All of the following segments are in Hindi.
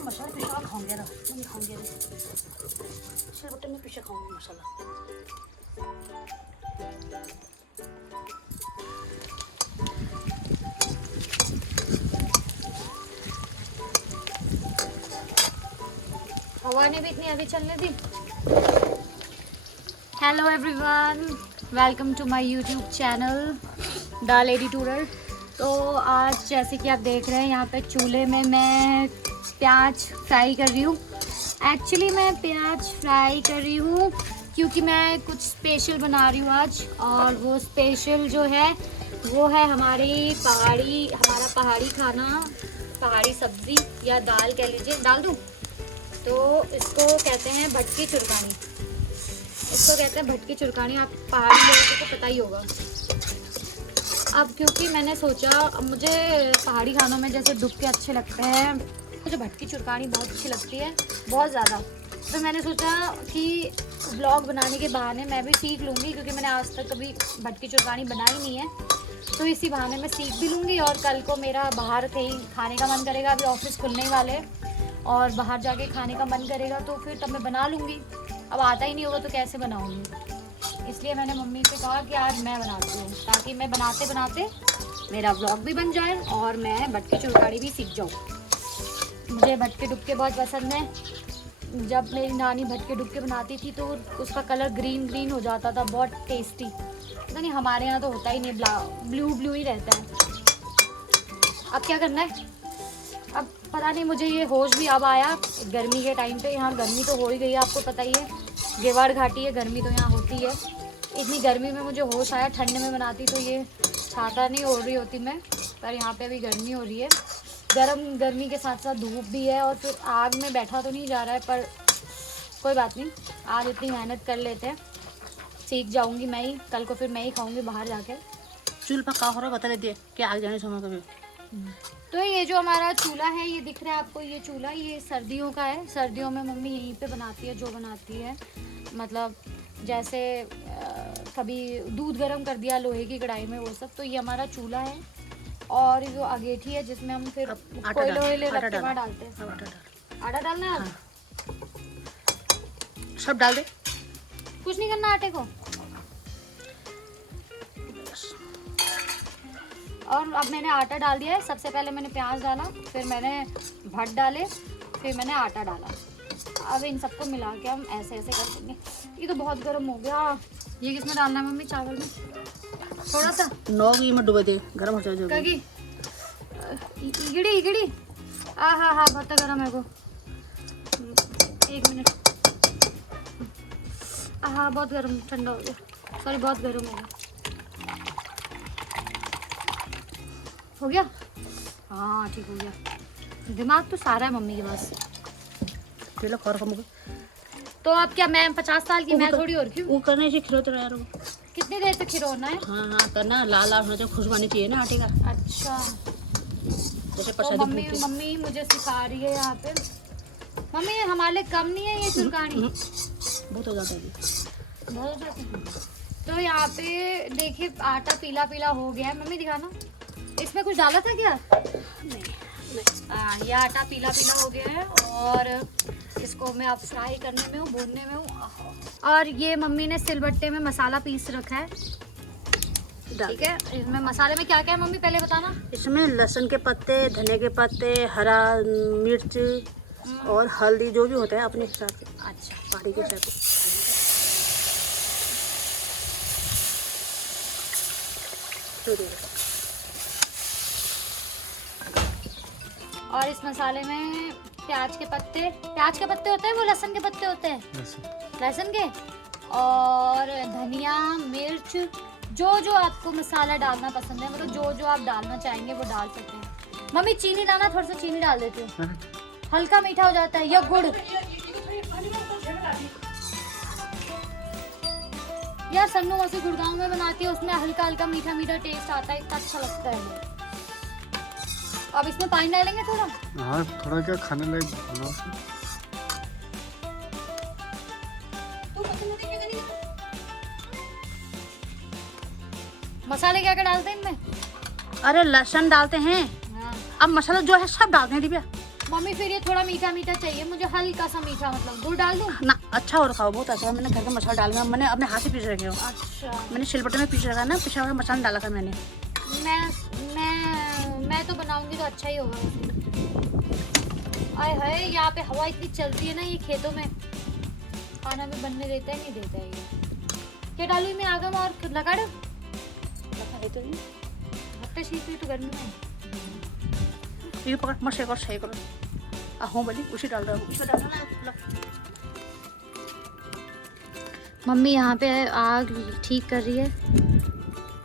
मसाला पिसा खाऊंगे ना, नहीं खाऊंगे ना, सिलबट्टे में पिसा खाऊंगी मसाला। हवा ने भी इतनी आगे चलने दी। Hello everyone, welcome to my YouTube channel the lady tourer. तो आज जैसे कि आप देख रहे हैं यहाँ पे चूल्हे में मैं प्याज फ्राई कर रही हूँ। एक्चुअली मैं प्याज फ्राई कर रही हूँ क्योंकि मैं कुछ स्पेशल बना रही हूँ आज, और वो स्पेशल जो है वो है हमारा पहाड़ी खाना, पहाड़ी सब्जी या दाल कह लीजिए। डाल दूँ? तो इसको कहते हैं भटकी चुरकानी। इसको कहते हैं भटकी चुरकानी, आप पहाड़ी लोगों को पता ही होगा। अब क्योंकि मैंने सोचा, मुझे पहाड़ी खानों में जैसे डुबके अच्छे लगते हैं, मुझे भटकी चुरकानी बहुत अच्छी लगती है, बहुत ज़्यादा। तो मैंने सोचा कि ब्लॉग बनाने के बहाने मैं भी सीख लूँगी, क्योंकि मैंने आज तक कभी भटकी चुरकानी बनाई नहीं है। तो इसी बहाने मैं सीख भी लूँगी, और कल को मेरा बाहर कहीं खाने का मन करेगा, अभी ऑफिस खुलने वाले और बाहर जाके खाने का मन करेगा तो फिर तब मैं बना लूँगी। अब आता ही नहीं होगा तो कैसे बनाऊँगी, इसलिए मैंने मम्मी से कहा कि आज मैं बनाती हूँ, ताकि मैं बनाते बनाते मेरा व्लॉग भी बन जाए और मैं भटकी चुरकानी भी सीख जाऊँ। मुझे भटके डुबके बहुत पसंद है। जब मेरी नानी भटके डुबके बनाती थी तो उसका कलर ग्रीन ग्रीन हो जाता था, बहुत टेस्टी। पता नहीं हमारे यहाँ तो होता ही नहीं, ब्लू ब्लू ही रहता है। अब क्या करना है, अब पता नहीं, मुझे ये होश भी अब आया गर्मी के टाइम पे। यहाँ गर्मी तो हो ही गई है, आपको पता ही है, गेवाड़ घाटी है, गर्मी तो यहाँ होती है। इतनी गर्मी में मुझे होश आया, ठंड में बनाती तो ये छाता नहीं ओढ़ रही होती मैं, पर यहाँ पे अभी गर्मी हो रही है। गर्मी के साथ साथ धूप भी है, और फिर आग में बैठा तो नहीं जा रहा है, पर कोई बात नहीं, आज इतनी मेहनत कर लेते हैं, सीख जाऊँगी मैं ही। कल को फिर मैं ही खाऊँगी बाहर जाके। चूल्हा पर का हो रहा बता देते क्या आग जाने समय कभी। तो ये जो हमारा चूल्हा है, ये दिख रहा है आपको, ये चूल्हा ये सर्दियों का है। सर्दियों में मम्मी यहीं पे बनाती है, जो बनाती है, मतलब जैसे कभी दूध गर्म कर दिया लोहे की कढ़ाई में, वो सब। तो ये हमारा चूल्हा है, और ये जो अगेठी है जिसमें हम फिर कोयले वोयले रख के वहाँ डालते हैं। आटा डालना है, हाँ। सब डाल दे, कुछ नहीं करना आटे को। और अब मैंने आटा डाल दिया है। सबसे पहले मैंने प्याज डाला, फिर मैंने भट डाले, फिर मैंने आटा डाला। अब इन सबको मिला के हम ऐसे ऐसे कर देंगे। ये तो बहुत गर्म हो गया। ये किसमें डालना है मम्मी? चावल में थोड़ा सा 9 घी में डुबा दे, गर्म हो जाएगा। कगी इगड़ी हाँ बहुत गर्म है वो। 1 मिनट। हाँ बहुत गर्म, ठंडा हो गया, सॉरी बहुत गर्म हो गया। हो गया? हाँ ठीक हो गया। दिमाग तो सारा है मम्मी के पास। पहले खौर कम हो। तो अब क्या मैं 50 साल की मैं थोड़ी और क्यों? वो करने से खिलो तो यार। कितनी देर तक खिरोना है? हाँ करना, लाल लाल होना चाहिए, खुशबू आनी चाहिए ना आटे का। अच्छा, जैसे तो प्रसादी मम्मी मुझे सिखा रही है यहाँ पे। मम्मी हमारे लिए कम नहीं है ये चुरकानी? बहुत हो जाता है, बहुत हो जाता है। तो यहाँ पे देखिए आटा पीला पीला हो गया है। मम्मी दिखाना, इसमें कुछ डाला था क्या? नहीं। ये आटा पीला पीला हो गया है, और इसको मैं अब फ्राई करने में हूँ, भूनने में हूँ। और ये मम्मी ने सिलबट्टे में मसाला पीस रखा है, ठीक है। इसमें मसाले में क्या क्या है मम्मी पहले बताना। इसमें लहसुन के पत्ते, धनिया के पत्ते, हरा मिर्च और हल्दी, जो भी होता है अपने हिसाब से। अच्छा, पहाड़ी के हिसाब से। और इस मसाले में प्याज के पत्ते होते हैं, वो लहसुन के पत्ते होते हैं, लहसुन के, और धनिया, मिर्च, जो आपको मसाला डालना पसंद है, मतलब जो आप डालना चाहेंगे वो डाल सकते हैं। मम्मी चीनी डालना, थोड़ा सा चीनी डाल देती हूँ, हल्का मीठा हो जाता है, या गुड़। यार सन्नू मौसी गुड़गांव में बनाती है, उसमें हल्का हल्का मीठा मीठा टेस्ट आता है, इतना अच्छा लगता है। अब इसमें पानी डालेंगे थोड़ा। हाँ थोड़ा, क्या खाने लायक बनाओ। मसाले क्या क्या डालते हैं इनमें? अरे लहसुन डालते हैं, हाँ। अब मसाला जो है सब डालते हैं दिव्या। मम्मी फिर ये थोड़ा मीठा मीठा चाहिए मुझे, हल्का सा मीठा, मतलब गुड़ डाल दूँ? ना अच्छा और खाओ, बहुत अच्छा है। मैंने घर का मसाला डाल दिया, मैंने अपने हाथ से पीस रखे हो। अच्छा। मैंने सिलबट्टे में पीस रखा ना, पिसा हुआ मसाला डाला था मैंने। मैं तो बनाऊंगी तो अच्छा ही होगा। आय हाय, यहाँ पे हवा इतनी चलती है ना, ये खेतों में खाना भी बनने देता है नहीं देता है ये। क्या डालू मैं आगम और लगा दो? तो हफ्ते शीत तो गर्मी में ये पकड़ मत शेक और सही करो। हो बोली उसी डाल रहा हूँ, उसमें डालना ना। मम्मी यहाँ पे आग ठीक कर रही है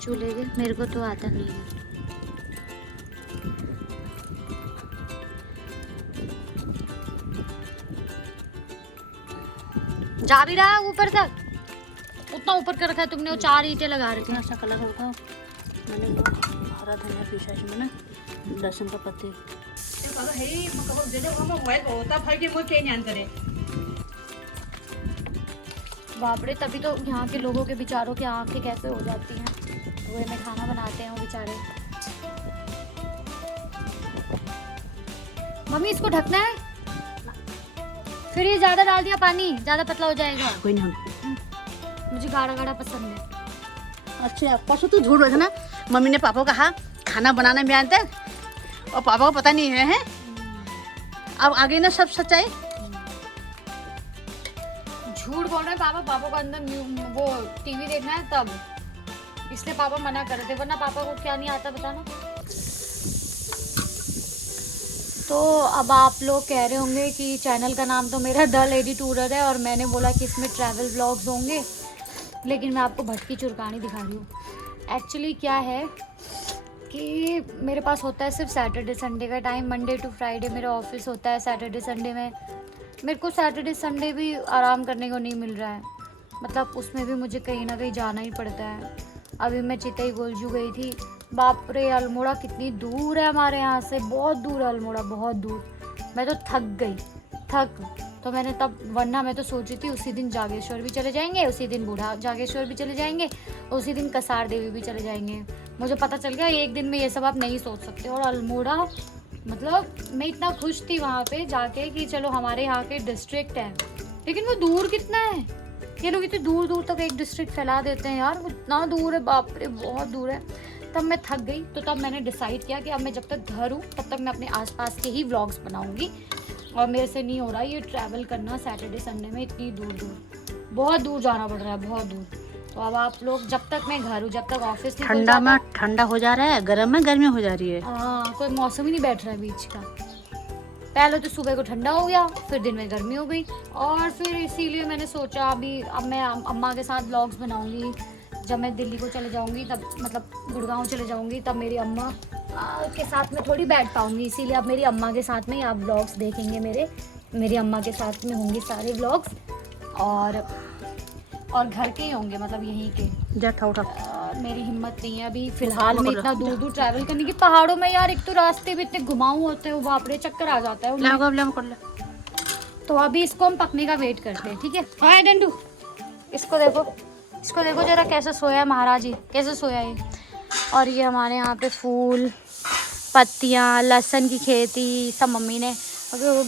चूल्हे के, मेरे को तो आता नहीं है। जा भी रहा है ऊपर तक, उतना ऊपर कर रखा है तुमने, वो 4 ईंटें लगा रखी हैं। ऐसा कलर होगा। मैंने वो हरा धनिया पीसा है इसमें ना, लहसुन का पत्ते। बाप रे, तभी तो यहाँ के लोगों के बेचारों की आंखें कैसे हो जाती हैं, धुएं में खाना बनाते हैं वो बेचारे। मम्मी इसको ढकना है, फिर ये ज्यादा डाल दिया पानी, ज्यादा पतला हो जाएगा। कोई नहीं, मुझे गाढ़ा गाढ़ा पसंद है। अच्छा परसों तू झूठ बोला ना, मम्मी ने पापा को कहा खाना बनाना भी आता है और पापा को पता नहीं है। अब आगे ना सब सच्चाई। झूठ बोल रहे हैं पापा, पापा को अंदर वो टीवी देखना है तब, इसलिए पापा मना कर रहे थे, वरना पापा को क्या नहीं आता बताना। तो अब आप लोग कह रहे होंगे कि चैनल का नाम तो मेरा द लेडी टूरर है और मैंने बोला कि इसमें ट्रैवल व्लॉग्स होंगे, लेकिन मैं आपको भटकी चुरकानी दिखा रही हूँ। एक्चुअली क्या है कि मेरे पास होता है सिर्फ सैटरडे संडे का टाइम, मंडे टू फ्राइडे मेरा ऑफिस होता है। सैटरडे संडे में मेरे को सैटरडे संडे भी आराम करने को नहीं मिल रहा है, मतलब उसमें भी मुझे कहीं ना कहीं जाना ही पड़ता है। अभी मैं चितई गोलजू गई थी, बाप रे अल्मोड़ा कितनी दूर है हमारे यहाँ से, बहुत दूर है अल्मोड़ा, बहुत दूर। मैं तो थक गई, तो मैंने तब, वरना मैं तो सोची थी उसी दिन जागेश्वर भी चले जाएंगे, उसी दिन बूढ़ा जागेश्वर भी चले जाएंगे, उसी दिन कसार देवी भी चले जाएंगे। मुझे पता चल गया एक दिन में ये सब आप नहीं सोच सकते। और अल्मोड़ा, मतलब मैं इतना खुश थी वहाँ पे जाके कि चलो हमारे यहाँ के डिस्ट्रिक्ट है, लेकिन वो दूर कितना है, ये लोग इतने दूर दूर तक एक डिस्ट्रिक्ट फैला देते हैं यार, वो इतना दूर है, बाप रे बहुत दूर है। तब मैं थक गई, तो तब मैंने डिसाइड किया कि अब मैं जब तक घर हूँ तब तक मैं अपने आसपास के ही व्लॉग्स बनाऊँगी, और मेरे से नहीं हो रहा ये ट्रैवल करना सैटरडे संडे में इतनी दूर दूर, बहुत दूर जाना पड़ रहा है, बहुत दूर। तो अब आप लोग, जब तक मैं घर हूँ, जब तक ऑफिस नहीं, ठंडा में ठंडा हो जा रहा है, गर्म में गर्मी हो जा रही है। हाँ, कोई मौसम ही नहीं बैठ रहा है बीच का। पहले तो सुबह को ठंडा हो गया, फिर दिन में गर्मी हो गई, और फिर इसीलिए मैंने सोचा अभी अब मैं अम्मा के साथ व्लॉग्स बनाऊंगी। जब मैं दिल्ली को चले जाऊंगी तब, मतलब गुड़गांव चले जाऊंगी, तब मेरी अम्मा के साथ में थोड़ी बैठ पाऊंगी, इसीलिए अब मेरी अम्मा के साथ में ही आप व्लॉग्स देखेंगे मेरी अम्मा के साथ में होंगे सारे व्लॉग्स, और घर के ही होंगे, मतलब यहीं के। जा उठा। मेरी हिम्मत नहीं है अभी फिलहाल में इतना दूर दूर ट्रैवल करने की। पहाड़ों में यार एक तो रास्ते भी इतने घुमाऊ होते हैं, वो बाप रे चक्कर आ जाता है उनमें। तो अभी इसको हम पकने का वेट करते हैं, ठीक है। हाँ डंडू, इसको देखो जरा कैसे सोया है महाराज जी, कैसे सोया है। और ये हमारे यहाँ पे फूल, पत्तियाँ, लहसुन की खेती सब मम्मी ने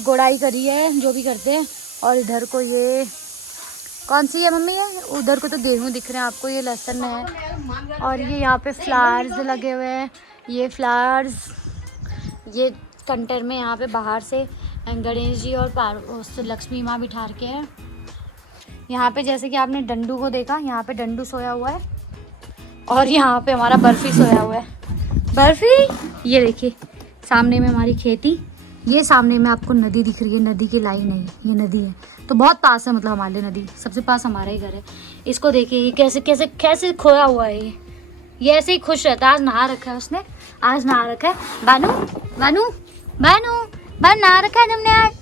गोड़ाई करी है, जो भी करते हैं। और इधर को ये कौन सी है मम्मी है, उधर को तो गेहूँ दिख रहे हैं आपको, ये लहसुन है। और ये यहाँ पे फ्लावर्स लगे हुए हैं, ये फ्लावर्स ये कंटर में यहाँ पे बाहर से गणेश जी और लक्ष्मी माँ बिठा रखे हैं। यहाँ पे जैसे कि आपने डंडू को देखा, यहाँ पे डंडू सोया हुआ है, और यहाँ पे हमारा बर्फी सोया हुआ है। बर्फी ये देखिए, सामने में हमारी खेती, ये सामने में आपको नदी दिख रही है, नदी की लाइन है, ये नदी है, तो बहुत पास है, मतलब हमारे नदी सबसे पास हमारा ही घर है। इसको देखिए ये कैसे कैसे कैसे खोया हुआ है, ये ऐसे ही खुश रहता है। आज नहा रखा है उसने, आज नहा रखा है। बानू बानू बानू बानू नहा रखा है तुमने, आज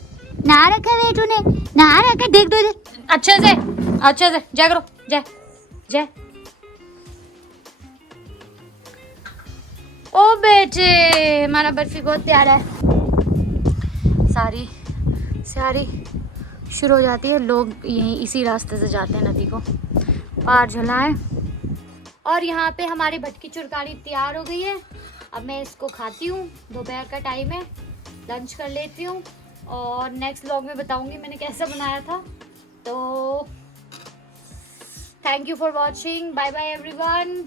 नहा रखा है बेटू ने, नहा रखा है, देख दो अच्छे से जय करो, जय जय। ओ बेटे हमारा बर्फी बहुत प्यारा है। सारी शुरू हो जाती है, लोग यहीं इसी रास्ते से जाते हैं नदी को पार झलाएं। और यहाँ पे हमारी भटकी चुरकानी तैयार हो गई है, अब मैं इसको खाती हूँ, दोपहर का टाइम है, लंच कर लेती हूँ और नेक्स्ट व्लॉग में बताऊँगी मैंने कैसा बनाया था। तो thank you for watching, bye bye everyone.